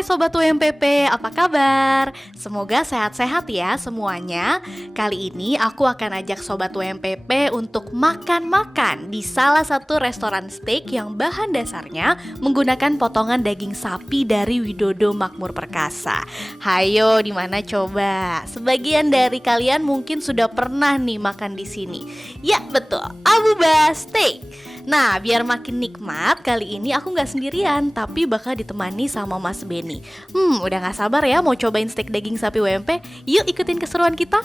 Hai Sobat UMPP, apa kabar? Semoga sehat-sehat ya semuanya. Kali ini aku akan ajak Sobat UMPP untuk makan-makan di salah satu restoran steak yang bahan dasarnya menggunakan potongan daging sapi dari Widodo Makmur Perkasa. Hayo, di mana coba? Sebagian dari kalian mungkin sudah pernah nih makan di sini. Ya betul, Abuba Steak. Nah, biar makin nikmat, kali ini aku nggak sendirian, tapi bakal ditemani sama Mas Benny. Udah nggak sabar ya mau cobain steak daging sapi WMP? Yuk ikutin keseruan kita.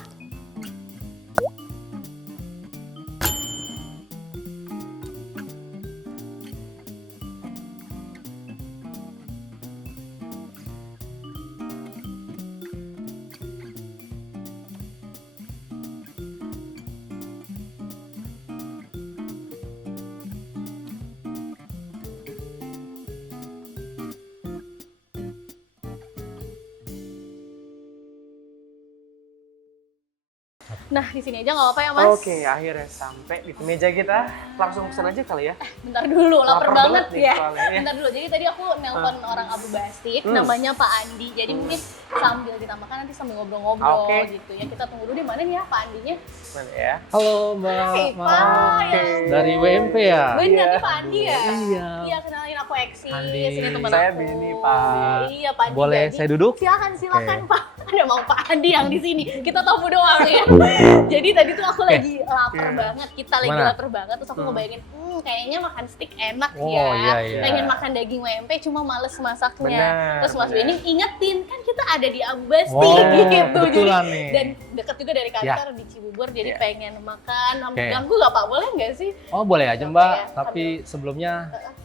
Nah, di sini aja nggak apa-apa ya, Mas? Oke, akhirnya sampai di meja kita. Langsung pesan aja kali ya. Bentar dulu, lapar banget nih ya. soalnya, ya. Bentar dulu. Jadi tadi aku nelpon orang Abuba Steak, namanya Pak Andi. Jadi mungkin sambil kita makan nanti sambil ngobrol-ngobrol gitu ya. Kita tunggu dulu di mana nih ya Pak Andinya? Mana ya? Halo Mbak. Hai Pak. Dari WMP ya? Bener nih Pak Andi ya? Iya. Iya, kenalin aku Eksi. Andi. Sini teman Saya aku. Benny, Pak. Iya, Pak Andi. Boleh Jadi, saya duduk? Silakan Pak. Ada mau Pak Andi yang di sini. Kita tamu doang ya. Jadi tadi tuh aku lagi lapar banget. Kita lagi Mana? lapar banget. Terus aku ngebayangin, kayaknya makan steak enak Oh, ya. iya, iya. Pengen makan daging WMP cuma males masaknya. Benar, Terus Mas benar. Benny ingetin, kan kita ada di Abuba Oh, Steak gitu. kebetulan Jadi, nih. dan deket juga dari kantor di Cibubur. Jadi Ya. pengen makan. Oke. Ganggu gak Pak? Boleh nggak sih? Oh boleh aja Oke, Mbak, ya. tapi sebelumnya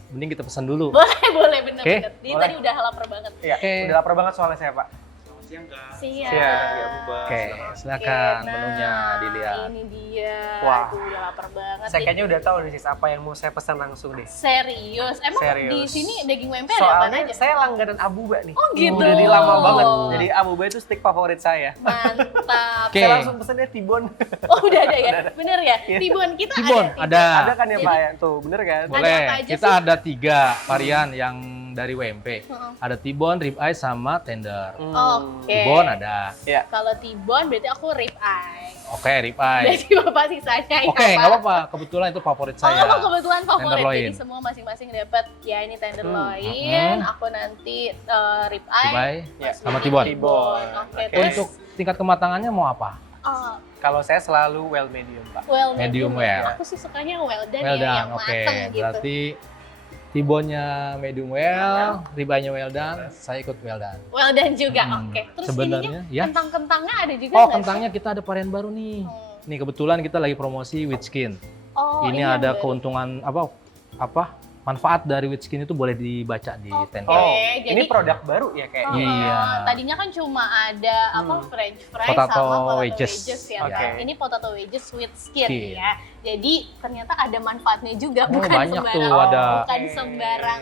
mending kita pesan dulu. Boleh bener-bener. Oke. Jadi Boleh. tadi udah lapar banget. Iya, Oke. udah lapar banget soalnya saya, Pak. Siap. Oke, silakan menunya dilihat. Ini dia. Wah. Aduh, udah lapar banget. Saya kayaknya udah tahu nih sis apa yang mau saya pesan langsung deh. Serius? Emang Serius. di sini daging WMP ada apa Soalnya aja? saya langganan Abuba nih. Oh, gitu. Udah dari lama banget. Jadi Abuba itu steak favorit saya. Mantap. Oke. Saya langsung pesennya Tibon. Oh, udah ada ya? Udah ada. Bener ya? Iya. Tibon kita Tibon, ada. ada. Ada kan ya Jadi- Pak ya? Tuh, bener kan? Ada Boleh, apa aja kita sih? ada 3 varian yang dari WMP. Heeh. Ada T-bone, ribeye, sama tender. Oke. T-bone ada. Iya. Kalau Tibon berarti aku rib eye. Oke, ribeye. Berarti Bapak sisanya ya, Oke, Pak? nggak apa-apa. Kebetulan itu favorit Oh, saya. emang kebetulan favorit. Tenderloin. Jadi semua masing-masing dapat. Ya ini tenderloin, aku nanti rib eye, Ribeye, Ya. sama Tibon. Tibon. Oke, Oke. terus Untuk tingkat kematangannya mau apa? Kalau saya selalu well medium, Pak. well Medium well. Aku sih sukanya yang well done Well ya, done, yang oke. mateng gitu. Berarti T-bone-nya medium well, ribeye-nya well done, saya ikut well done. Well done juga, Hmm, oke. Terus sebenarnya, ininya ya. kentang-kentangnya ada juga Oh, nggak kentangnya kita ada varian baru nih. sih? Nih kebetulan kita lagi promosi with skin. Oh, Ini yang ada baru. keuntungan apa? Manfaat dari with skin itu boleh dibaca di Oke. tender. Oh, jadi- ini produk baru ya kayaknya. Iya. Tadinya kan cuma ada French fries Potato sama potato wedges. ya. Oke. Kan? Ini potato wedges with skin Skin. ya. Jadi ternyata ada manfaatnya juga, Oh, bukan banyak sembarang tuh, ada. bukan sembarang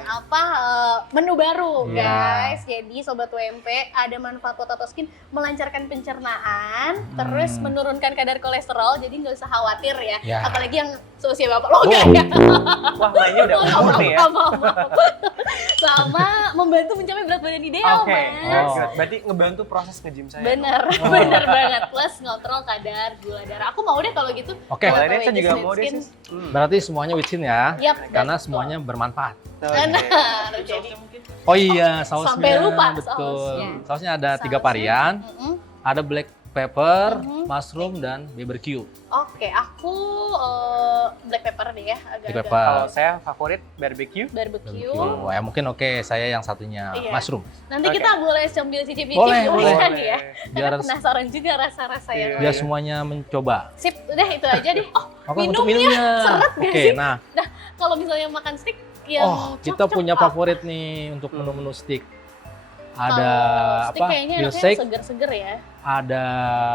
menu baru, Iya. guys. Jadi sobat WMP, ada manfaat potato skin melancarkan pencernaan, terus menurunkan kadar kolesterol. Jadi nggak usah khawatir ya. Ya. Apalagi yang seusia bapak lo enggak Oh. ya. Wah, lainnya udah umur nih ya. Maaf. Sama membantu mencapai berat badan ideal, Oke, Mas. good. Berarti ngebantu proses nge-gym saya. Bener, bener banget. Plus ngontrol kadar gula darah. Aku mau deh kalau gitu. Oke. potato Boleh deh, saya juga wedges mau with deh, skin. sis. Berarti semuanya with skin ya. Yap, Karena betul. semuanya bermanfaat. Benar. Jadi Oh iya, sausnya. Sampai lupa betul. sausnya. Sausnya ada 3 sausnya, varian. Ada black pepper, Mhm. mushroom, dan barbecue. Oke, aku black pepper deh ya, Black agak-agak pepper. Kalau saya favorit barbecue. barbecue. Barbecue. Ya mungkin oke, saya yang satunya Iya. mushroom. Nanti Oke. kita boleh sambil cicip-cicip Boleh, dulu boleh. kan ya. Biar Karena penasaran juga rasa-rasa yang Iya. biar lain. semuanya mencoba. Sip, udah itu aja deh. Oh, Oke, untuk minumnya minumnya. seret nggak Oke, sih? nah, kalau misalnya makan steak yang kita cocok punya apa? favorit nih untuk menu-menu steak. Ada Kalau steak apa? kayaknya Grill enaknya steak, seger-seger ya. ada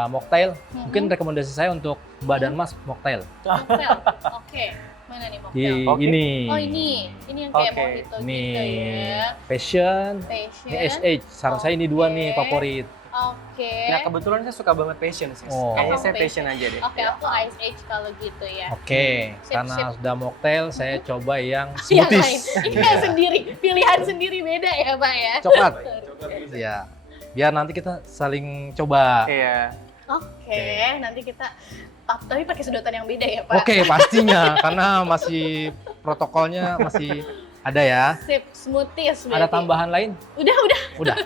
mocktail. Mhm. Mungkin rekomendasi saya untuk Mbak dan Mas mocktail. Mocktail. Oke. Mana nih mocktail? Di Oke. ini. Oh ini yang kayak Oke. mojito Nih, gitu ya. passion. Passion. Ini SH. Saran saya ini 2 nih Oke. favorit. Oke. Nah kebetulan saya suka banget passion sis. Oh. Kayaknya Kamu saya passion. passion aja deh. Oke, aku ice age kalau gitu ya. Oke, Sip, karena sip. sudah mocktail, saya coba yang Yang lain. smoothies. Ini yang sendiri, pilihan sendiri beda ya Pak ya? Coklat. Ya, biar nanti kita saling coba. Iya. Oke, nanti kita tapi pakai sedotan yang beda ya Pak? Oke, pastinya karena masih protokolnya masih ada ya. Sip, smoothies berarti. Ada tambahan lain? Udah. Udah.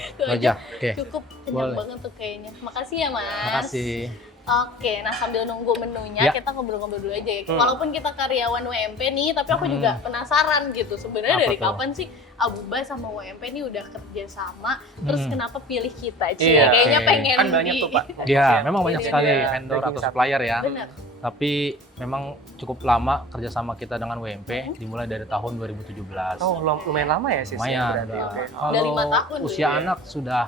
Itu Itu aja. Oke. Cukup kenyang Boleh. banget tuh kayaknya. Makasih ya Mas. Makasih. Oke, nah sambil nunggu menunya Ya. kita ngobrol-ngobrol dulu aja ya. Hmm. Walaupun kita karyawan WMP nih, tapi aku juga penasaran gitu. Sebenarnya Apa dari tuh? kapan sih Abuba sama WMP nih udah kerja sama? Terus kenapa pilih kita? Cie, Iya, kayaknya oke. pengen Kan banyak di... tuh Pak. Ya, memang banyak Iya, sekali iya. vendor Daging atau sapi. supplier ya. Benar. Tapi memang cukup lama kerjasama kita dengan WMP, dimulai dari tahun 2017. Oh lumayan lama ya sis. Lumayan. Berarti. Udah. Oke. Udah 5 Kalau tahun usia dulu ya. anak sudah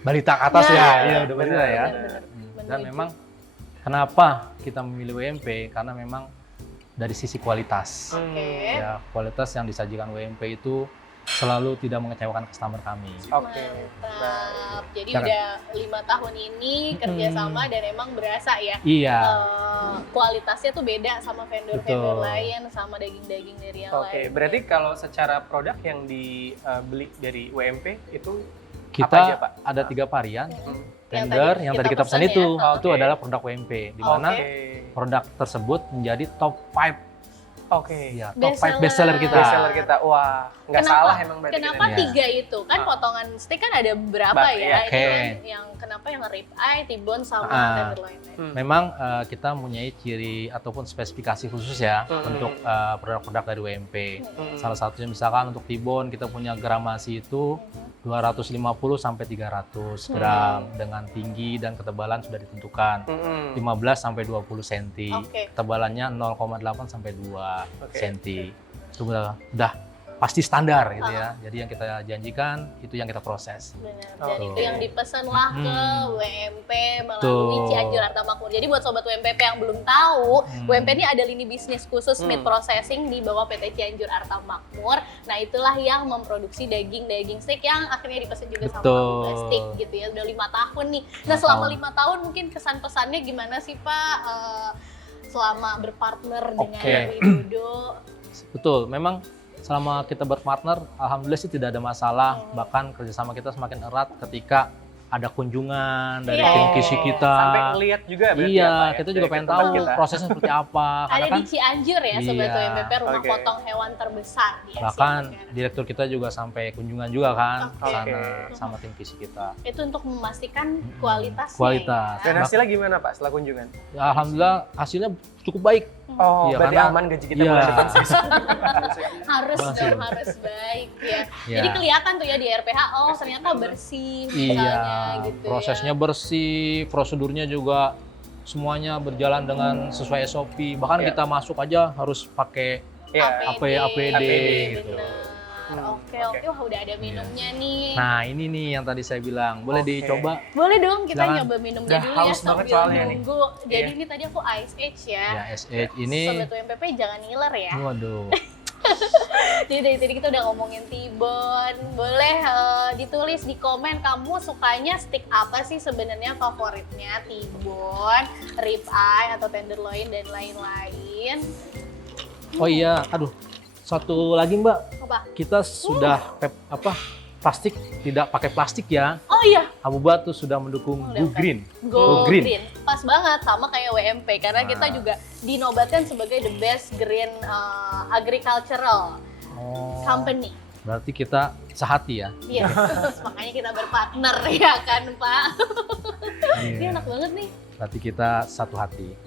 balita ke atas Nah, ya, iya udah balita benar, ya. benar. Dan Menuju. memang kenapa kita memilih WMP? Karena memang dari sisi kualitas. Oke. Ya, kualitas yang disajikan WMP itu selalu tidak mengecewakan customer kami. Oke. Mantap. Jadi Jangan. udah 5 tahun ini kerjasama dan emang berasa ya. Iya, Kualitasnya tuh beda sama vendor-vendor Betul. lain, sama daging-daging dari yang Oke, lain. berarti kalau secara produk yang dibeli dari WMP itu kita apa aja, Pak? ada 3 varian. Hmm. Tender yang tadi kita pesan ya. itu Oke. adalah produk WMP, di mana Oke. produk tersebut menjadi top 5 Oke. ya, top 5 Bestseller. bestseller kita. Bestseller kita. Wah, nggak salah emang berarti. Kenapa Iya. 3 itu? Kan Ah. potongan steak kan ada beberapa Banyak, ya. oke. Itu kan yang kenapa yang rib eye, T-bone sama Ah. tenderloin. Hmm. Memang kita mempunyai ciri ataupun spesifikasi khusus ya Hmm. untuk produk-produk dari WMP. Hmm. Salah satunya misalkan untuk T-bone kita punya gramasi itu 250 sampai 300 gram dengan tinggi dan ketebalan sudah ditentukan. Hmm. 15 sampai 20 cm. Oke. Ketebalannya 0,8 sampai 2 Oke. cm. Itu udah pasti standar gitu ya. Jadi yang kita janjikan itu yang kita proses. Benar. Oh. Dan itu yang dipesan lah ke Hmm. WMP melalui Betul. Cianjur Arta Makmur. Jadi buat sobat WMPP yang belum tahu, Hmm. WMP ini ada lini bisnis khusus meat Hmm. processing di bawah PT Cianjur Arta Makmur. Nah, itulah yang memproduksi daging steak yang akhirnya dipesan juga sama Betul. Abuba Steak gitu ya. Udah 5 tahun nih. Nah, 5 selama tahun. 5 tahun mungkin kesan-pesannya gimana sih, Pak? Selama berpartner dengan Oke. Widodo. Betul, memang selama kita berpartner, alhamdulillah sih tidak ada masalah. Hmm. Bahkan kerjasama kita semakin erat ketika ada kunjungan dari Iya. tim kisi kita. Sampai ngeliat juga berarti Iya, apa ya, kita dari juga pengen tempat tahu kita. prosesnya seperti apa. Ada Karena kan di Cianjur ya, Sobat Iya. WMPP, rumah Oke. potong hewan terbesar di Asia bahkan Tenggara. direktur kita juga sampai kunjungan juga kan ke Oke. sana sama tim kisi kita. Itu untuk memastikan kualitasnya. Kualitas. Ya. Dan hasilnya gimana Pak setelah kunjungan? Ya, alhamdulillah hasilnya cukup baik. Oh, Iya, berarti karena- aman gaji kita Iya. bulan depan sis. Harus Makasih. dong, harus baik ya. Ya. Jadi kelihatan tuh ya di RPH, oh ternyata bersih misalnya Iya, gitu prosesnya ya. bersih, prosedurnya juga semuanya berjalan dengan sesuai SOP. Bahkan Iya. kita masuk aja harus pakai Iya. APD gitu. Benar. Hmm, Oke, oke. oke. Wah, udah ada minumnya nih. Nah ini nih yang tadi saya bilang, boleh Oke. dicoba Boleh dong kita Jangan. nyoba minumnya Udah dulu ya haus banget sambil soalnya nih. nunggu. Jadi Iya. ini tadi aku ice age ya. ya SH ini. Sobat WMPP jangan ngiler ya. Waduh, Jadi dari tadi kita udah ngomongin T-bone. Boleh ditulis di komen kamu sukanya steak apa sih sebenarnya favoritnya, T-bone, rib eye atau tenderloin dan lain-lain. oh iya, aduh, satu lagi Mbak, Apa? kita sudah plastik, tidak pakai plastik ya. Oh iya, Abuba tuh sudah mendukung Udah, Go kan. Green. Go Green. Green. Pas banget sama kayak WMP karena kita Nah. juga dinobatkan sebagai the best green agricultural Oh, company. berarti kita sehati ya. Iya, makanya kita berpartner ya kan Pak. Ini Iya. enak banget nih. Berarti kita satu hati.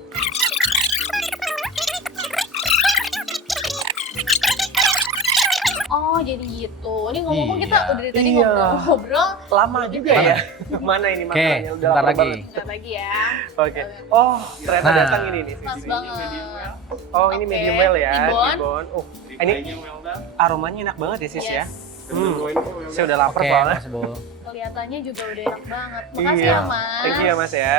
Oh jadi gitu. Ini ngomong-ngomong kita Iya. udah dari tadi Iya. ngobrol-ngobrol. Lama juga Mana? ya. Mana ini Oke, makanannya? Udah bentar lapar lagi. banget. Bentar lagi ya. Oke. Oh, ternyata Nah. datang ini nih. Pas sis. banget. Oh, ini Oke. medium well ya, T-bone. T-bone. Oh, ini aromanya enak banget ya sis ya. Yes. Saya udah lapar Oke, soalnya. Mas Bo. Kelihatannya juga udah enak banget. Makasih Iya. ya Mas. Thank you ya Mas ya.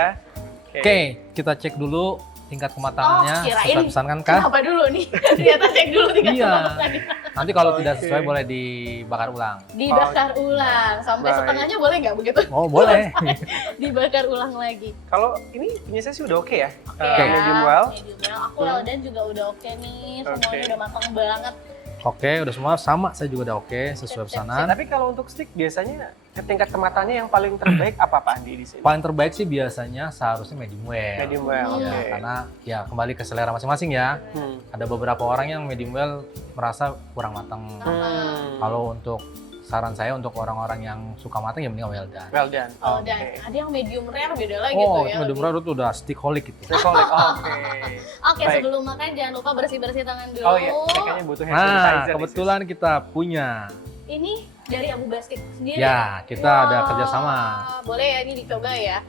Oke, kita cek dulu tingkat kematangannya kirain sesuai pesanan kah? Kenapa dulu nih? Ternyata cek dulu tingkat Iya. kematangannya. Nanti kalau Oke. tidak sesuai boleh dibakar ulang. Dibakar ulang sampai Baik. setengahnya boleh nggak begitu? Oh boleh. Dibakar ulang lagi. Kalau ini punya saya sih udah oke ya. Oke. Medium well. Medium well. Aku well done juga udah oke nih. Semuanya Oke. udah matang banget. Oke, udah semua sama. Saya juga udah oke sesuai pesanan. Tapi kalau untuk steak biasanya tingkat kematangannya yang paling terbaik apa Pak Andi di sini? Paling terbaik sih biasanya seharusnya medium well. Medium well. Hmm. Ya, Oke. karena ya kembali ke selera masing-masing ya. Hmm. Ada beberapa orang yang medium well merasa kurang matang. Hmm. Kalau untuk saran saya untuk orang-orang yang suka matang ya mending well done. Well done. Oh, Oke. dan ada yang medium rare beda lagi Oh, tuh ya. medium rare itu udah stickaholic gitu. Steakaholic. Oke. Oke, Baik. sebelum makan jangan lupa bersih-bersih tangan dulu. Oh iya, kayaknya butuh hand Nah, sanitizer. nih, kebetulan kita punya. Ini dari Abu Bastik sendiri. Ya, kita ada kerjasama. Boleh ya, ini dicoba ya.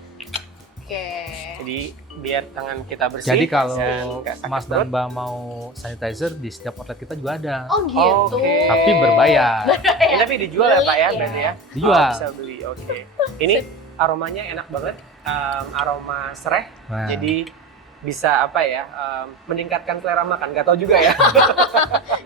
Oke. Sis. Jadi biar tangan kita bersih. Jadi dan kalau nggak sakit Mas perut. dan Mbak mau sanitizer di setiap outlet kita juga ada. Oh gitu. Oke. Tapi berbayar. Ini tapi dijual ya Beli Pak ya, ya. berarti ya? Dijual. Oh, bisa beli, oke. Ini aromanya enak banget, aroma serai. Nah, Jadi bisa apa ya, meningkatkan selera makan. Gak tau juga ya.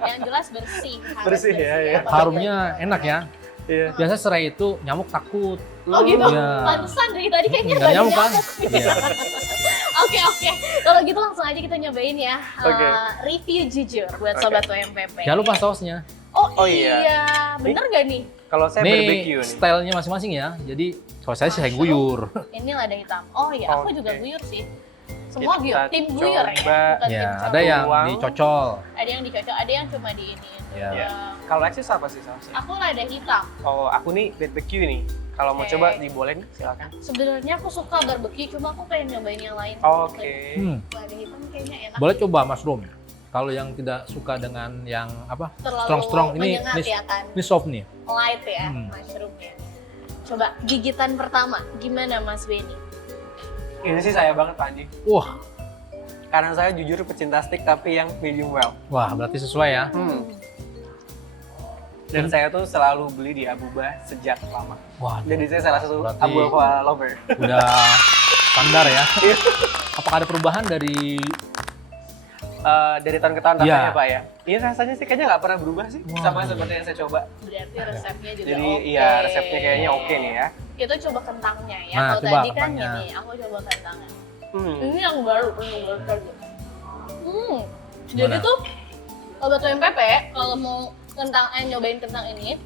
Yang jelas bersih. harus Bersih ya, ya. Apalagi harumnya yang- enak ya. Iya. Biasa serai itu nyamuk takut. Oh gitu. Iya. Pantesan dari tadi kayaknya Nggak banyak nyamuk kan? nyamuk. Iya. Oke. Kalau gitu langsung aja kita nyobain ya. Oke. Review jujur buat Oke. sobat UMPP. Jangan lupa sausnya. Oh, Oh iya. iya. Bener gak nih? Kalau saya barbecue Nih nih. stylenya masing-masing ya. Jadi kalau saya sih saya guyur. Ini lada hitam. Oh iya, aku Oke. juga guyur sih. Semua Kita guyur, tim guyur ya. coba. Bukan tim Ya, cowok. ada yang Tuang. dicocol. Ada yang dicocok, ada yang cuma di ini. Iya. Iya. Kalau Alexis apa sih sausnya? Aku lada hitam. Oh, aku nih barbecue nih. Kalau mau Oke. coba dibolehin, silakan. Sebenarnya aku suka barbecue, cuma aku pengen nyobain yang lain. Oke. Lada hitam kayaknya enak. Boleh coba mushroom. Kalau yang tidak suka dengan yang apa? Terlalu strong ini menyengat ya kan. ini soft nih. Light ya, Hmm. mushroomnya. Coba gigitan pertama, gimana Mas Benny? Ini sih saya banget Pak Andi. Wah, Karena saya jujur pecinta steak tapi yang medium well. wah berarti sesuai ya. Dan saya tuh selalu beli di Abuba sejak lama. Wah, Jadi saya salah satu Berarti- Abuba lover. udah standar ya. Iya. Apakah ada perubahan dari Dari tahun ke tahun rasanya Iya. Pak ya? Iya rasanya sih kayaknya nggak pernah berubah sih. Wah, Sama iya. seperti yang saya coba. Berarti resepnya juga Jadi oke. iya resepnya kayaknya oke nih ya. Kita coba kentangnya ya. Nah, Kalau coba tadi kan kentangnya. ini, aku coba kentangnya. Hmm. Ini yang baru tadi. Jadi Gimana? tuh sobat UMPP kalau mau nyobain kentang ini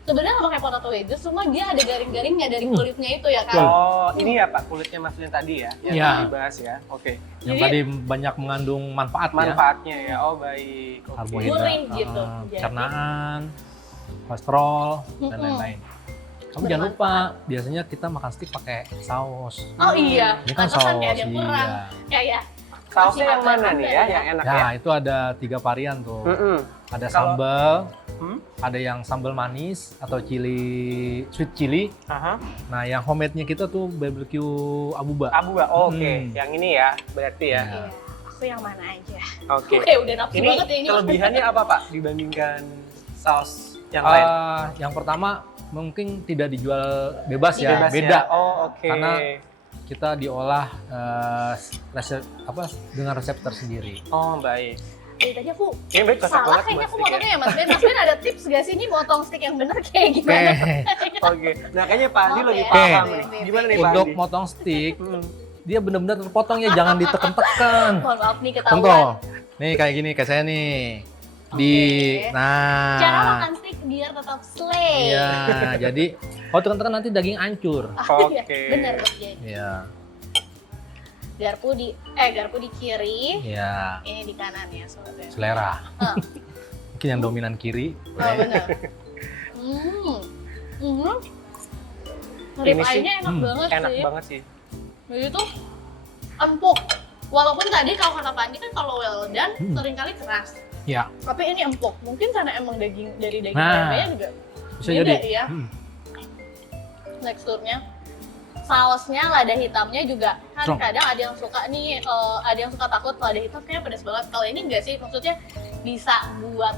sebenarnya nggak pakai potato wedges, cuma dia ada garing-garingnya dari kulitnya itu ya kan. Oh, ini ya Pak kulitnya Mas Lin tadi ya, yang Iya. dibahas ya. Oke. yang Jadi- tadi banyak mengandung manfaat, ya? Manfaatnya ya. Oh baik. Oke. Karbohidrat, Gurih gitu. Jadi- cernaan, kolesterol dan Mm-mm. lain-lain. Kamu jangan lupa, biasanya kita makan steak pakai saus. Oh iya, Ini kan pantesan saus, kayak ada yang kurang. iya. Ya. Sausnya Masih yang mana ada nih juga ya, ya. yang enak Ya, ya? itu ada 3 varian tuh. Mm-mm. Ada Kalau- sambal, Hmm? ada yang sambal manis atau sweet chili. Aha. Nah, yang homemade-nya kita tuh barbecue Abuba. Abuba. Oh, oke. Hmm. Yang ini ya, berarti ya. Iya. Iya. Aku yang mana aja. Oke. Oke, udah nafsu Ini banget ya ini. kelebihannya apa Pak dibandingkan saus yang lain? Yang pertama mungkin tidak dijual bebas ya, Bebas beda. Oh, oke. Karena kita diolah resep dengan resep tersendiri. Oh, baik. Dari tadi aku Ini baik kosak salah banget kayaknya buat aku steak ya. motongnya ya Mas Ben. Mas Ben ada tips gak sih ini motong steak yang bener kayak Oke, gimana? Oke. Nah, kayaknya Pak Andi Oke. lebih Oke. paham nih. Oke. Gimana nih Pak untuk Andi? motong steak Hmm. dia benar-benar terpotong ya, jangan ditekan-tekan. Mohon maaf nih Contoh, ketahuan. nih kayak gini kayak saya nih. Oke. Nah. Cara makan steak biar tetap slay. Iya, jadi kalau tekan-tekan nanti daging hancur. Iya, Oke. bener jadi. Iya. Garpu di kiri, Iya, ini di kanan ya sobat Ben. selera. Ah. Mungkin yang dominan kiri. Oh bener. Hmm. Rib Ini sih, eye-nya enak banget Enak sih. banget sih. Jadi tuh empuk. Walaupun tadi kalau kata Pandi kan kalau well done seringkali keras. Iya, Tapi ini empuk. Mungkin karena emang daging Nah. ayamnya juga bisa beda jadi. ya teksturnya. Sausnya lada hitamnya juga kan Strong. kadang ada yang suka nih ada yang suka takut lada hitam kayaknya pedas banget. Kalau ini enggak sih, maksudnya bisa buat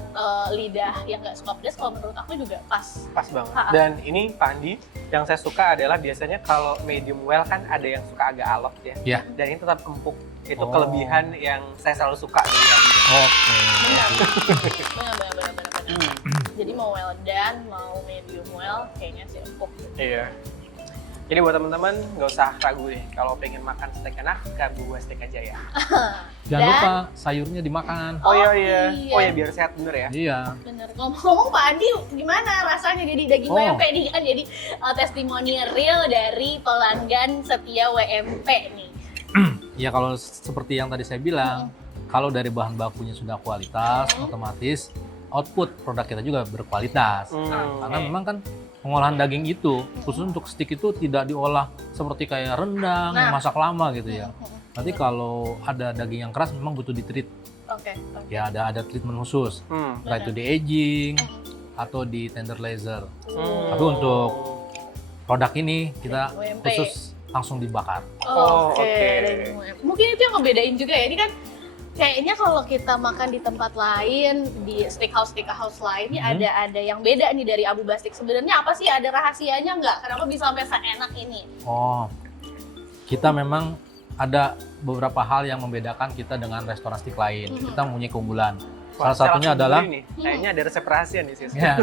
lidah yang nggak suka pedas, kalau menurut aku juga pas. Pas banget. Ha-ha. Dan ini Pak Andi, yang saya suka adalah biasanya kalau medium well kan ada yang suka agak alot ya. Iya. Dan ini tetap empuk. Itu Oh. kelebihan yang saya selalu suka dari Andi. Oke. Benar. Benar. Jadi mau well done, mau medium well, kayaknya sih empuk. Iya. Jadi buat teman-teman nggak usah ragu deh kalau pengen makan steak enak ke Abu Steak aja ya. Jangan Dan- lupa sayurnya dimakan. Oh iya. iya. Oh ya biar sehat bener ya. Iya. Bener. Ngomong-ngomong Pak Andi, gimana rasanya jadi daging Oh. WMP nih kan jadi testimoni real dari pelanggan setia WMP nih. Ya kalau seperti yang tadi saya bilang, kalau dari bahan bakunya sudah kualitas, otomatis output produk kita juga berkualitas. Karena memang kan pengolahan daging itu, khusus untuk steak itu tidak diolah seperti kayak rendang, Nah. masak lama gitu ya. Nanti kalau ada daging yang keras memang butuh di-treat. Oke. Ya ada treatment khusus. Entah itu di aging atau di tender laser. Tapi untuk produk ini kita WMP. khusus langsung dibakar. Oh, Oke. oke. Daging WMP. Mungkin itu yang ngebedain juga ya. Ini kan kayaknya kalau kita makan di tempat lain, di steakhouse lain, ini ada yang beda nih dari Abu Bastik. Sebenarnya apa sih, ada rahasianya nggak? Kenapa bisa sampai seenak ini? Oh, kita memang ada beberapa hal yang membedakan kita dengan restoran steak lain. Kita mempunyai keunggulan. Wah, Salah saya satunya langsung adalah, beli nih. Kayaknya ada resep rahasia nih sis. ya,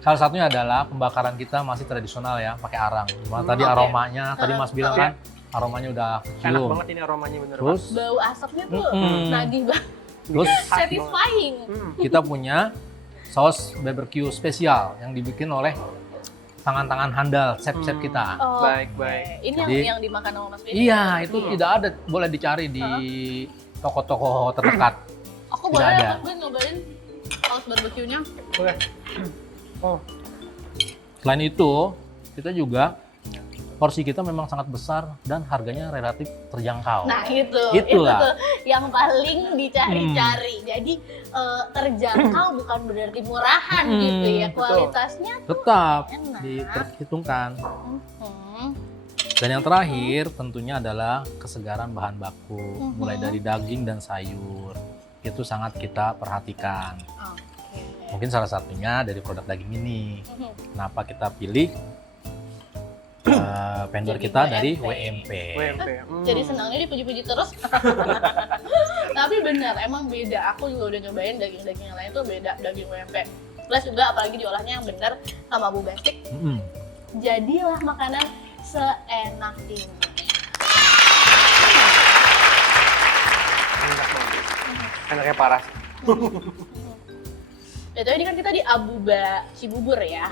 salah satunya adalah pembakaran kita masih tradisional ya, pakai arang. Dimana tadi Oke. aromanya, tadi Mas bilang kan, aromanya udah Enak kecium. banget ini aromanya bener Terus, Bau asapnya tuh nagih banget, terus satisfying. kita punya saus barbecue spesial yang dibikin oleh tangan-tangan handal chef-chef kita. Oh, Baik, oke. baik. Ini Jadi- yang dimakan sama Mas Benny? Iya, itu tidak ada, boleh dicari di toko-toko terdekat. Aku Tidak boleh ada. ya Mas Ben nyobain saus barbeque-nya? Boleh. Oh, Selain itu, kita juga porsi kita memang sangat besar dan harganya relatif terjangkau. Nah itu Itulah. tuh yang paling dicari-cari. Jadi terjangkau bukan berarti murahan gitu ya. betul. Kualitasnya Tetap enak. diperhitungkan. Hmm. Dan yang terakhir tentunya adalah kesegaran bahan baku, mulai dari daging dan sayur. Itu sangat kita perhatikan. Oke. Mungkin salah satunya dari produk daging ini. Kenapa kita pilih vendor Jadi kita dari WMP. WMP. WMP. Jadi senangnya dipuji-puji terus. Tapi benar, emang beda. Aku juga udah nyobain daging-daging yang lain tuh beda daging WMP. Plus juga apalagi diolahnya yang benar sama Abu Bastik. Jadilah makanan seenak ini. Enak banget. Enaknya parah sih. Jadi ini kan kita di Abuba Cibubur ya.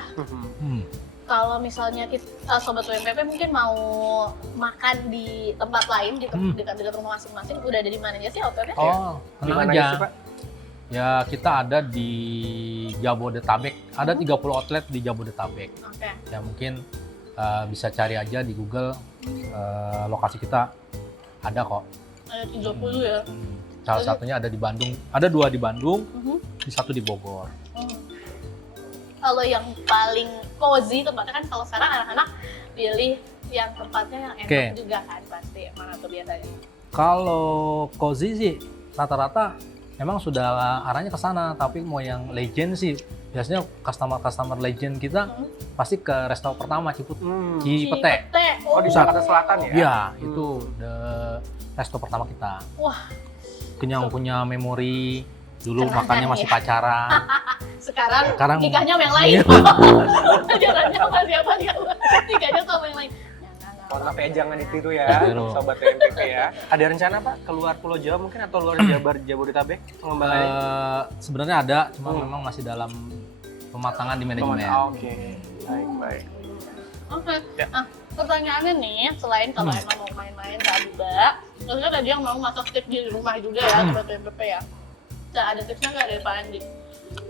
Kalau misalnya kita sobat WMPP mungkin mau makan di tempat lain di dekat-dekat rumah masing-masing, udah ada di mana aja sih outletnya? Oh, tenang Dimana aja. sih, Pak? Ya, kita ada di Jabodetabek. Ada 30 outlet di Jabodetabek. Oke. Ya mungkin bisa cari aja di Google lokasi kita ada kok. Ada 30 ya. Salah satunya ada di Bandung. Ada 2 di Bandung, Mhm. di 1 di Bogor. Kalau yang paling cozy tempatnya kan, kalau sekarang anak-anak pilih yang tempatnya yang enak Oke. juga kan pasti. Mana tuh biasanya? Kalau cozy sih rata-rata memang sudah arahnya ke sana, tapi mau yang legend sih biasanya customer legend kita pasti ke resto pertama Cipete. Cipete. Oh, di Jakarta Selatan ya? Iya, itu the resto pertama kita. Wah, Yang punya memori dulu Kenangan makannya masih ya. pacaran. sekarang nikahnya sama yang lain. Iya. Jalannya sama siapa dia? Nikahnya sama yang lain. Mohon maaf ya, jangan ditiru ya, Ditiru. sobat WMPP ya. Ada rencana Pak keluar Pulau Jawa mungkin atau luar Jabodetabek pengembangannya? Sebenarnya ada, cuma memang masih dalam pematangan di manajemen. Oke, baik. Oke. Ya. Nah, pertanyaannya nih, selain kalau emang mau main-main ke Abuba, terusnya tadi yang mau masak steak di rumah juga ya, sobat WMPP ya. Nah, ada tipsnya nggak dari Pak Andi?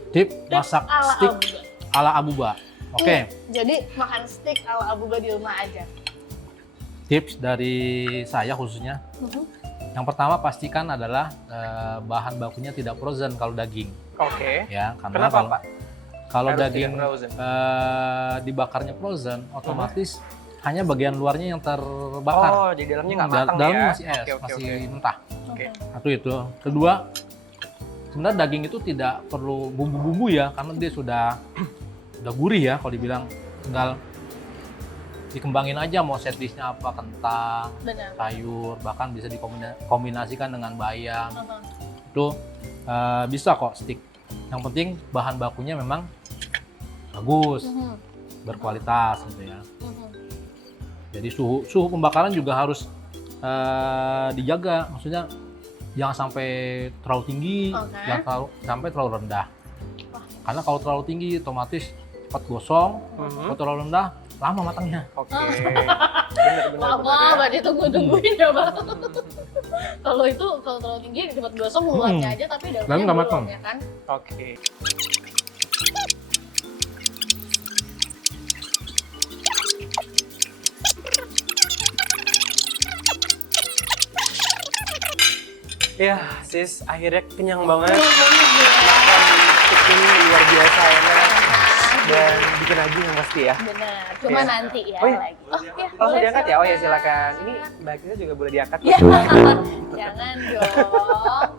Tip Tips masak ala steak Abuba. ala Abuba. Oke, Jadi makan steak ala Abuba di rumah aja. tips dari saya khususnya. Yang pertama pastikan adalah bahan bakunya tidak frozen kalau daging. Oke. Ya, karena Kenapa kalau Pak? kalau Harus daging tidak frozen? dibakarnya frozen, otomatis hanya bagian luarnya yang terbakar. Oh, di dalamnya nggak matang Dalamnya ya? masih es, Oke, masih oke. mentah. Oke. Satu itu. Kedua, sebenarnya daging itu tidak perlu bumbu-bumbu ya, karena dia sudah gurih ya kalau dibilang. Tinggal dikembangin aja mau set dish-nya apa, kentang, Benar. sayur, bahkan bisa dikombinasikan dengan bayam. Itu bisa kok stick. Yang penting bahan bakunya memang bagus, berkualitas gitu ya. Jadi suhu pembakaran juga harus dijaga, maksudnya jangan sampai terlalu tinggi, jangan sampai terlalu rendah. Karena kalau terlalu tinggi otomatis cepat gosong, kalau terlalu rendah lama matangnya. Oke. Bener-bener. Lama berarti tungguin ya bang. Kalau terlalu tinggi cepat gosong luarnya aja tapi Dan dalamnya nggak belum matang. ya kan. Oke. Ya, sis, akhirnya kenyang banget. Makan steak ini luar biasa enak. Dan bikin lagi yang pasti ya. Benar, cuma Iya. nanti ya Oh iya. lagi. Oh ya, Langsung boleh, diangkat ya? Oh ya silakan. silakan. Ini bagusnya juga boleh diangkat. Ya, jangan dong.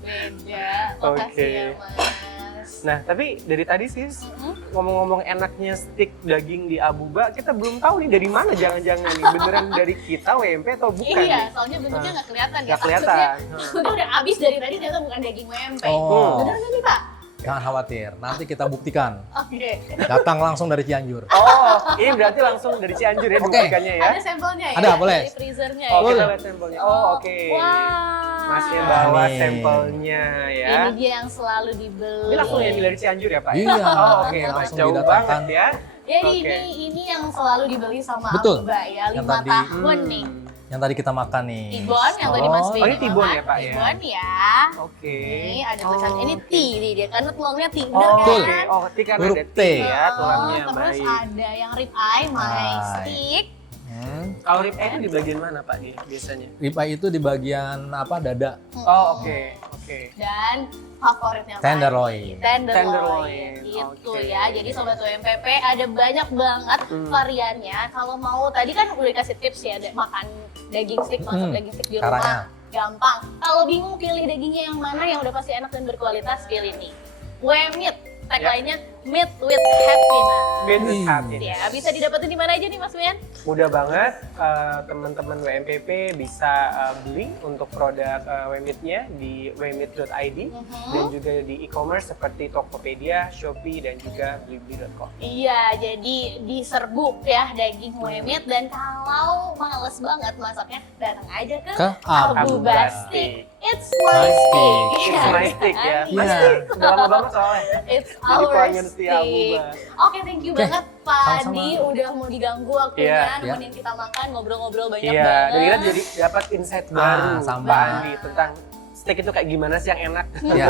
Beda. Makasih Oke. ya Mas. Nah, tapi dari tadi sis, ngomong-ngomong enaknya steak daging di Abuba, kita belum tahu nih dari mana jangan-jangan nih. Beneran dari kita WMP atau bukan Iya, nih? soalnya bentuknya nggak kelihatan ya. Nggak kelihatan. Takutnya udah habis dari tadi ternyata bukan daging WMP. Oh. Benar nggak nih Pak? Jangan khawatir, nanti kita buktikan. Oke. Datang langsung dari Cianjur. Oh, ini berarti langsung dari Cianjur ya Oke. dibuktikannya ya? Ada sampelnya ya? Ada, boleh. Dari freezernya Oh, ya? kita lihat sampelnya. Oh, oke. Wah. Masnya bawa Nih. sampelnya ya. Ini dia yang selalu dibeli. Ini langsung yang dari Cianjur ya Pak? Iya. Oh, oke. Langsung Jauh didatangkan. banget ya. Jadi Oke. ini yang selalu dibeli sama Betul. Abuba ya, Yang 5 tadi- tahun nih. Yang tadi kita makan nih. Tibon yang tadi Mas Oh, Benny ini Tibon makan. ya, Pak, ya? Tibon ya. Oke. Ini ada tulisan ini T nih dia karena tulangnya T bener Oh, kan? oke. Oh, T karena Huruf ada T. T ya tulangnya. Terus Baik. ada yang rib eye, my Eye. stick. Kalau rib eye itu di bagian mana Pak nih biasanya? Rib eye itu di bagian apa, dada. Oh, oke. Oke. Dan favoritnya apa? Tenderloin. Tenderloin, Gitu oke. ya. Jadi sobat UMPP ada banyak banget variannya. Kalau mau tadi kan udah dikasih tips ya makan daging stick, masak daging stick di rumah. Caranya. Gampang. Kalau bingung pilih dagingnya yang mana yang udah pasti enak dan berkualitas, pilih nih. Wemit. Tagline-nya Meat with Happiness. Made with happiness. Ya, bisa didapetin di mana aja nih Mas Wian? Mudah banget, teman-teman WMPP bisa beli untuk produk Wemit-nya di wemit.id dan juga di e-commerce seperti Tokopedia, Shopee, dan juga blibli.com. Iya, jadi diserbuk ya daging Wemit dan kalau males banget masaknya datang aja ke Ke Abu Abuba Bastik. Steak. It's my My stick. stick. It's my stick ya. Iya. Pasti udah lama banget soalnya. It's Jadi our pelanggan setia stick. Abuba. Oke, thank you Oke, banget Pak sama-sama. Adi udah mau diganggu waktunya Iya. nemenin kita makan ngobrol-ngobrol banyak Iya, banget. dan kita jadi dapat insight baru sama. Pak Andi tentang steak itu kayak gimana sih yang enak. Iya.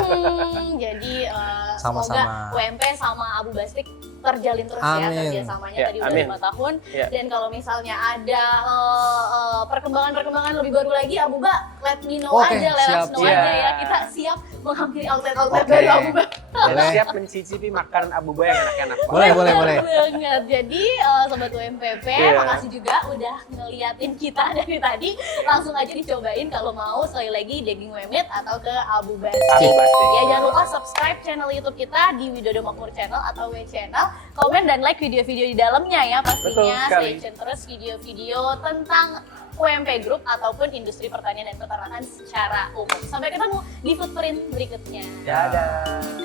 Jadi Sama-sama. semoga WMP sama Abu Bastik terjalin terus ya Amin. kerjasamanya Ya, tadi udah amin. 5 tahun. Ya. Dan kalau misalnya ada perkembangan-perkembangan lebih baru lagi, Abuba let me know Oke, aja, let us siap, know siap. aja ya. Kita siap menghampiri outlet-outlet Oke. baru Abuba. Dan Boleh. siap mencicipi makanan Abuba yang enak-enak. Pak. Boleh, boleh, boleh. Banget. Jadi Sobat UMPP, Iya. makasih juga udah ngeliatin kita dari tadi. Langsung aja dicobain kalau mau sekali lagi daging Wemit atau ke Abu Bastik. Abuba Steak. Ya jangan lupa subscribe channel YouTube kita di Widodo Makmur Channel atau W Channel. Komen dan like video-video di dalamnya ya pastinya. Betul sekali. Stay tune terus video-video tentang UMP Group ataupun industri pertanian dan peternakan secara umum. Sampai ketemu di footprint berikutnya. Dadah.